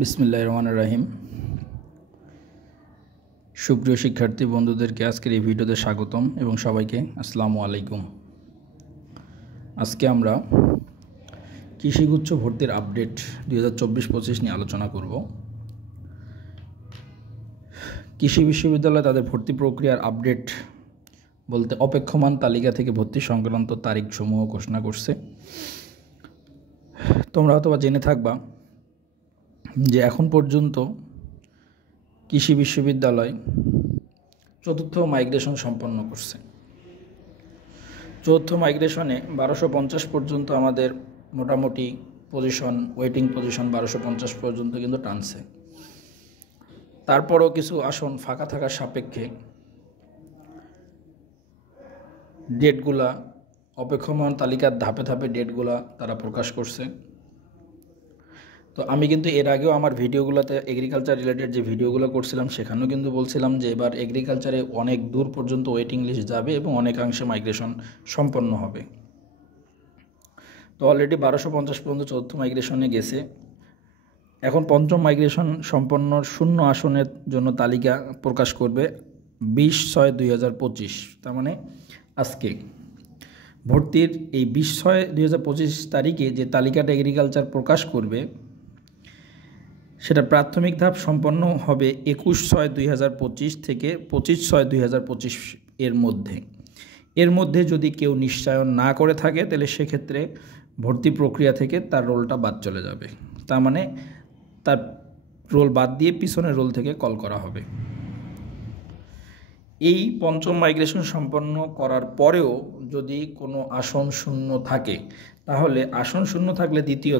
বিসমিল্লাহির রহমানির রহিম। সুপ্রিয় শিক্ষার্থী বন্ধুদেরকে আজকের এই ভিডিওতে স্বাগতম এবং সবাইকে আসসালামু আলাইকুম। আজকে আমরা কৃষিগুচ্ছ ভর্তির আপডেট 2024-25 নিয়ে আলোচনা করব। কৃষি বিশ্ববিদ্যালয় তাদের ভর্তি প্রক্রিয়ার আপডেট বলতে অপেক্ষমান তালিকা থেকে ভর্তি সংক্রান্ত তারিখসমূহ ঘোষণা করছে। তোমরা হয়তোবা জেনে থাকবা যে এখন পর্যন্ত কৃষি বিশ্ববিদ্যালয় চতুর্থ মাইগ্রেশন সম্পন্ন করছে। চতুর্থ মাইগ্রেশনে 1250 পর্যন্ত আমাদের মোটামুটি পজিশন, ওয়েটিং পজিশন 1250 পর্যন্ত কিন্তু টানছে। তারপরও কিছু আসন ফাঁকা থাকার সাপেক্ষে ডেটগুলা অপেক্ষমান তালিকার ধাপে ধাপে ডেটগুলা তারা প্রকাশ করছে। তো আমি কিন্তু এর আগেও আমার ভিডিওগুলোতে এগ্রিকালচার রিলেটেড যে ভিডিওগুলো করছিলাম সেখানেও কিন্তু বলছিলাম যে এবার এগ্রিকালচারে অনেক দূর পর্যন্ত ওয়েটিং লিস্ট যাবে এবং অনেকাংশে মাইগ্রেশন সম্পন্ন হবে। তো অলরেডি 1250 পর্যন্ত চতুর্থ মাইগ্রেশনে গেছে। এখন পঞ্চম মাইগ্রেশন সম্পন্ন শূন্য আসনের জন্য তালিকা প্রকাশ করবে 20/6/2025। তার মানে আজকে ভর্তির এই 20/6/2025 তারিখে যে তালিকাটা এগ্রিকালচার প্রকাশ করবে সেটা প্রাথমিক ধাপ সম্পন্ন হবে 21/6/2025 থেকে 25/6/2025 এর মধ্যে যদি কেউ নিশ্চয়ন না করে থাকে তাহলে সেক্ষেত্রে ভর্তি প্রক্রিয়া থেকে তার রোলটা বাদ চলে যাবে। তার মানে তার রোল বাদ দিয়ে পিছনের রোল থেকে কল করা হবে। এই পঞ্চম মাইগ্রেশন সম্পন্ন করার পরেও যদি কোনো আসন শূন্য থাকে তাহলে আসন শূন্য থাকলে দ্বিতীয়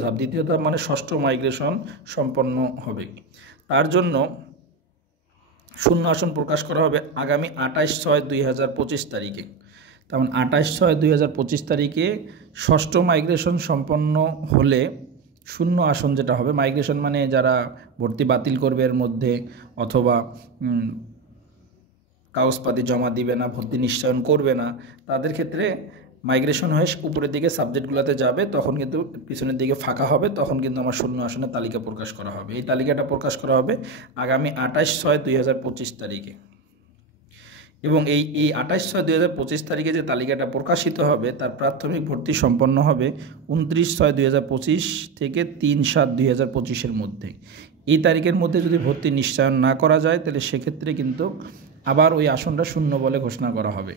ধাপ মানে ষষ্ঠ মাইগ্রেশন সম্পন্ন হবে। তার জন্য শূন্য আসন প্রকাশ করা হবে আগামী 28/6/2025 তারিখে। তেমন 28/6/2025 তারিখে ষষ্ঠ মাইগ্রেশন সম্পন্ন হলে শূন্য আসন যেটা হবে, মাইগ্রেশন মানে যারা ভর্তি বাতিল করবে এর মধ্যে অথবা কাগজপাতি জমা দিবে না, ভর্তি নিশ্চয়ন করবে না, তাদের ক্ষেত্রে মাইগ্রেশন হয়ে উপরের দিকে সাবজেক্টগুলোতে যাবে, তখন কিন্তু পিছনের দিকে ফাঁকা হবে, তখন কিন্তু আমার শূন্য আসনের তালিকা প্রকাশ করা হবে। এই তালিকাটা প্রকাশ করা হবে আগামী 28/6/2025 তারিখে এবং এই 28/6/2025 তারিখে যে তালিকাটা প্রকাশিত হবে তার প্রাথমিক ভর্তি সম্পন্ন হবে 29/6/2025 থেকে 3/7/2025 মধ্যে। এই তারিখের মধ্যে যদি ভর্তি নিশ্চয়ন না করা যায় তাহলে সেক্ষেত্রে কিন্তু আবার ওই আসনটা শূন্য বলে ঘোষণা করা হবে।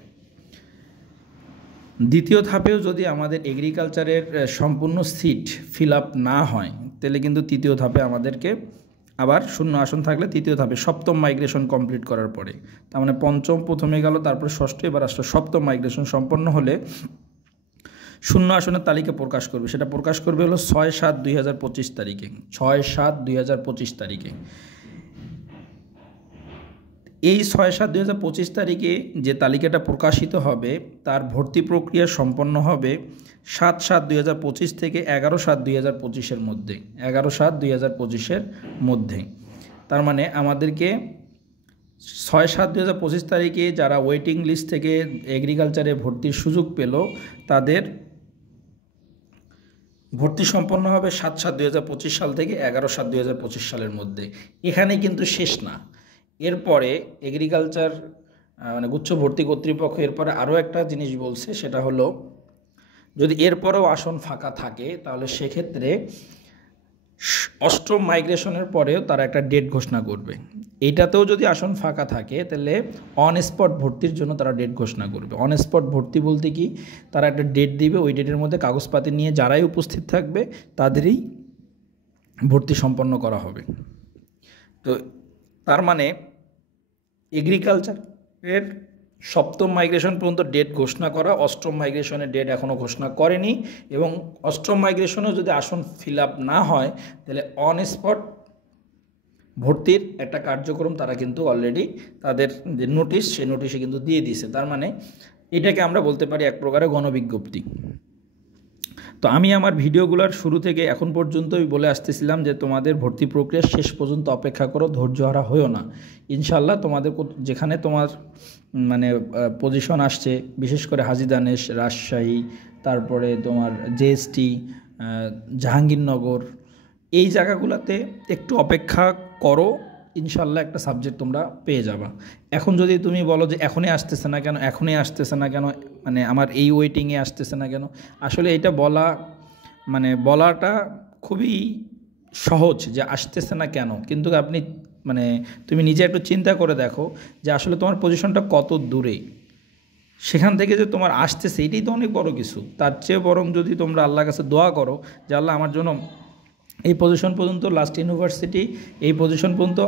দ্বিতীয় ধাপেও যদি আমাদের এগ্রিকালচারের সম্পূর্ণ সিট ফিল আপ না হয় তাহলে কিন্তু তৃতীয় ধাপে আমাদেরকে আবার শূন্য আসন থাকলে তৃতীয় ধাপে সপ্তম মাইগ্রেশন কমপ্লিট করার পরে, তার মানে পঞ্চম প্রথমে গেল, তারপরে ষষ্ঠ, এবার আসলে সপ্তম মাইগ্রেশন সম্পন্ন হলে শূন্য আসনের তালিকা প্রকাশ করবে। সেটা প্রকাশ করবে হলো 6/7/2025 তারিখে। 6/7/2025 তারিখে এই 6/7/2025 তারিখে যে তালিকাটা প্রকাশিত হবে তার ভর্তি প্রক্রিয়া সম্পন্ন হবে 7/7/2025 থেকে 11/7/2025 মধ্যে। 11/7/2025 মধ্যে। তার মানে আমাদেরকে 6/7/2025 তারিখে যারা ওয়েটিং লিস্ট থেকে এগ্রিকালচারে ভর্তির সুযোগ পেল তাদের ভর্তি সম্পন্ন হবে 7/7/2025 সাল থেকে 11/7/2025 সালের মধ্যে। এখানে কিন্তু শেষ না, এরপরে এগ্রিকালচার মানে গুচ্ছ ভর্তি কর্তৃপক্ষ এরপরে আরও একটা জিনিস বলছে, সেটা হলো যদি এরপরেও আসন ফাঁকা থাকে তাহলে সেক্ষেত্রে অষ্টম মাইগ্রেশনের পরেও তারা একটা ডেট ঘোষণা করবে। এইটাতেও যদি আসন ফাঁকা থাকে তাহলে অন স্পট ভর্তির জন্য তারা ডেট ঘোষণা করবে। অন স্পট ভর্তি বলতে কি, তারা একটা ডেট দিবে, ওই ডেটের মধ্যে কাগজপাতি নিয়ে যারাই উপস্থিত থাকবে তাদেরই ভর্তি সম্পন্ন করা হবে। তো তার মানে এগ্রিকালচারের সপ্তম মাইগ্রেশন পর্যন্ত ডেট ঘোষণা করা, অষ্টম মাইগ্রেশনের ডেট এখনও ঘোষণা করেনি এবং অষ্টম মাইগ্রেশনেও যদি আসন ফিল আপ না হয় তাহলে অন স্পট ভর্তির একটা কার্যক্রম তারা কিন্তু অলরেডি তাদের যে নোটিশ সেই নোটিশে কিন্তু দিয়ে দিয়েছে। তার মানে এটাকে আমরা বলতে পারি এক প্রকারের গণবিজ্ঞপ্তি। তো আমি আমার ভিডিওগুলোর শুরু থেকে এখন পর্যন্তই বলে আসতেছিলাম যে তোমাদের ভর্তি প্রক্রিয়া শেষ পর্যন্ত অপেক্ষা করো, ধৈর্যহারা হয়েও না। ইনশাল্লাহ তোমাদের যেখানে তোমার মানে পজিশন আসছে, বিশেষ করে হাজী দানেশ, রাজশাহী, তারপরে তোমার জেএসটি, জাহাঙ্গীরনগর, এই জায়গাগুলোতে একটু অপেক্ষা করো, ইনশাল্লাহ একটা সাবজেক্ট তোমরা পেয়ে যাবা। এখন যদি তুমি বলো যে এখনই আসতেছে না কেন, এখনই আসতেছে না কেন, মানে আমার এই ওয়েটিংয়ে আসতেছে না কেন, আসলে এটা বলা মানে বলাটা খুবই সহজ যে আসতেছে না কেন, কিন্তু আপনি মানে তুমি নিজে একটু চিন্তা করে দেখো যে আসলে তোমার পজিশনটা কত দূরে, সেখান থেকে যে তোমার আসতেছে এটাই তো অনেক বড় কিছু। তার চেয়ে বরং যদি তোমরা আল্লাহর কাছে দোয়া করো যে আল্লাহ আমার জন্য এই পজিশন পর্যন্ত, লাস্ট ইউনিভার্সিটি এই পজিশন পর্যন্ত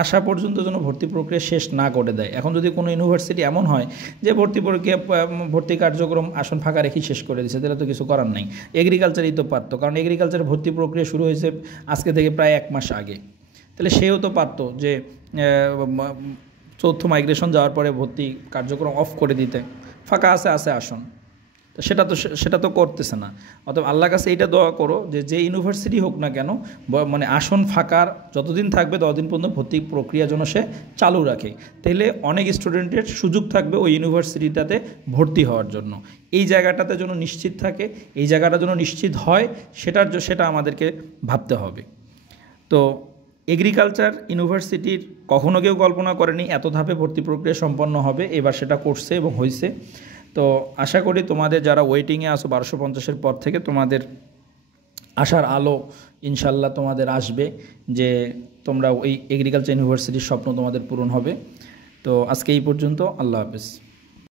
আসা পর্যন্ত যেন ভর্তি প্রক্রিয়া শেষ না করে দেয়। এখন যদি কোনো ইউনিভার্সিটি এমন হয় যে ভর্তি প্রক্রিয়া ভর্তি কার্যক্রম আসন ফাঁকা রেখেই শেষ করে দিচ্ছে, তাহলে তো কিছু করার নাই। এগ্রিকালচারই তো পারতো, কারণ এগ্রিকালচারের ভর্তি প্রক্রিয়া শুরু হয়েছে আজকে থেকে প্রায় 1 মাস আগে। তাহলে সেও তো পারতো যে চৌথ মাইগ্রেশন যাওয়ার পরে ভর্তি কার্যক্রম অফ করে দিতে, ফাঁকা আছে আসন। তো সেটা তো করতেছে না। অতএব আল্লাহর কাছে এইটা দোয়া করো যে ইউনিভার্সিটি হোক না কেন, মানে আসন ফাঁকার যতদিন থাকবে ততদিন পর্যন্ত ভর্তি প্রক্রিয়া যেন সে চালু রাখে। তাহলে অনেক স্টুডেন্টের সুযোগ থাকবে ওই ইউনিভার্সিটিটাতে ভর্তি হওয়ার জন্য। এই জায়গাটাতে যেন নিশ্চিত থাকে, এই জায়গাটা যেন নিশ্চিত হয়, সেটা আমাদেরকে ভাবতে হবে। তো এগ্রিকালচার ইউনিভার্সিটির কখনো কেউ কল্পনা করেনি এত ধাপে ভর্তি প্রক্রিয়া সম্পন্ন হবে, এবার সেটা করছে এবং হয়েছে। তো আশা করি তোমাদের যারা ওয়েটিংয়ে আসো 1250-এর পর থেকে, তোমাদের আশার আলো ইনশাল্লাহ তোমাদের আসবে, যে তোমরা ওই এগ্রিকালচার ইউনিভার্সিটির স্বপ্ন তোমাদের পূরণ হবে। তো আজকে এই পর্যন্ত, আল্লাহ হাফেজ।